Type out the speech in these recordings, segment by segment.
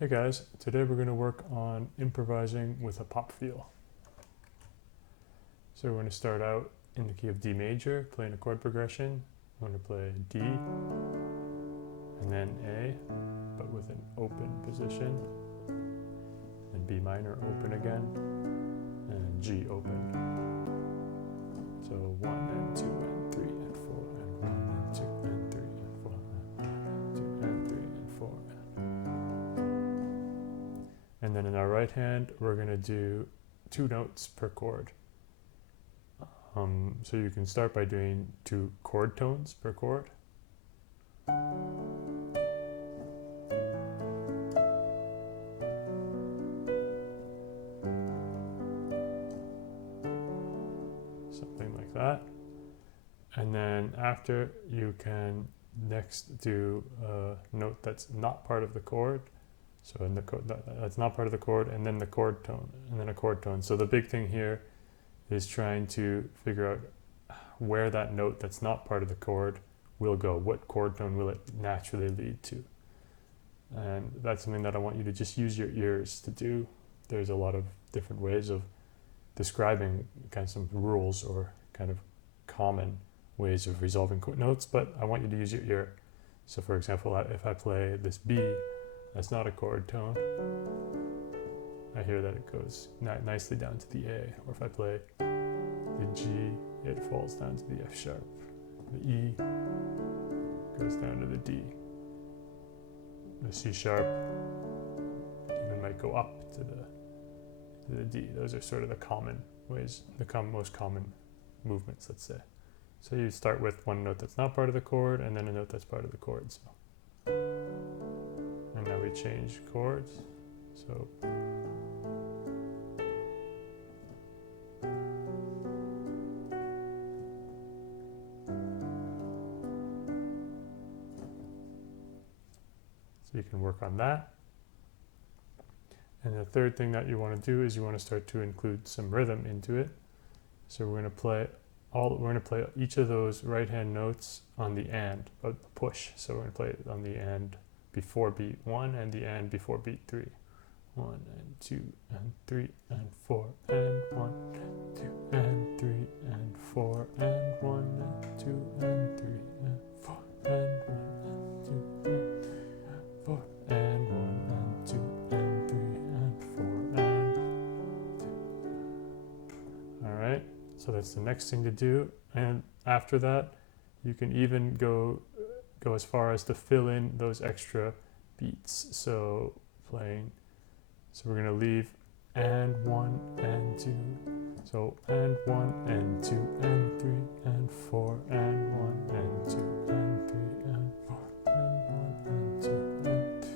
Hey guys, today we're going to work on improvising with a pop feel. So we're going to start out in the key of D major, playing a chord progression. I'm going to play D and then A, but with an open position, and B minor open again, and G open. So 1 and 2 and 3 and 4 and 1 and 2 and 3 and 4 and 2 and 3 and 4. And then in our right hand, we're going to do 2 notes per chord. So you can start by doing 2 chord tones per chord. Something like that. And then after, you can next do a note that's not part of the chord. So in the that's not part of the chord, and then the chord tone, and then a chord tone. So the big thing here is trying to figure out where that note that's not part of the chord will go. What chord tone will it naturally lead to? And that's something that I want you to just use your ears to do. There's a lot of different ways of describing kind of some rules or kind of common ways of resolving chord notes, but I want you to use your ear. So for example, if I play this B, that's not a chord tone, I hear that it goes nicely down to the A. Or if I play the G, it falls down to the F sharp. The E goes down to the D. The C sharp even might go up to the D. Those are sort of the common ways, the most common movements, let's say. So you start with one note that's not part of the chord, and then a note that's part of the chord. So. And now we change chords. So you can work on that. And the third thing that you want to do is you want to start to include some rhythm into it. So we're going to play each of those right hand notes on the and, push. So we're going to play it on the and before beat 1 and the and before beat 3. 1 and 2 and 3 and 4 and 1 and 2 and 3 and 4 and 1 and 2 and 3 and 4 and 1 and 2 and 4 and 1 and 2 and 3 and 4 and 2. All right, so that's the next thing to do. And after that, you can even go as far as to fill in those extra beats. So we're going to leave and 1 and 2. So and 1 and 2 and 3 and 4 and 1 and 2 and 3 and 4 and 1 and 2 and 3.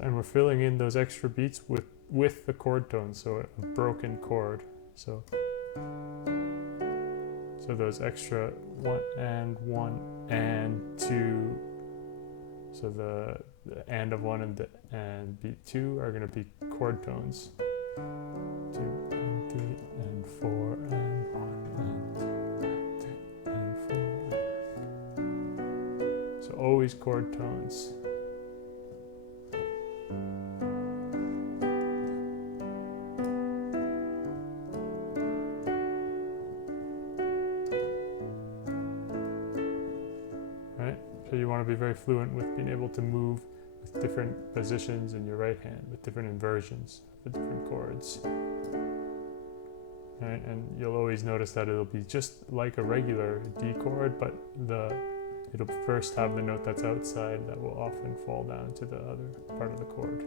And we're filling in those extra beats with the chord tone, so a broken chord. So those extra 1 and 2. So the and of 1 and beat 2 are going to be chord tones. 2 and 3 and 4 and 1 and 2 and 3 and 4. So always chord tones. So you want to be very fluent with being able to move with different positions in your right hand, with different inversions of the different chords. Right? And you'll always notice that it'll be just like a regular D chord, but it'll first have the note that's outside that will often fall down to the other part of the chord.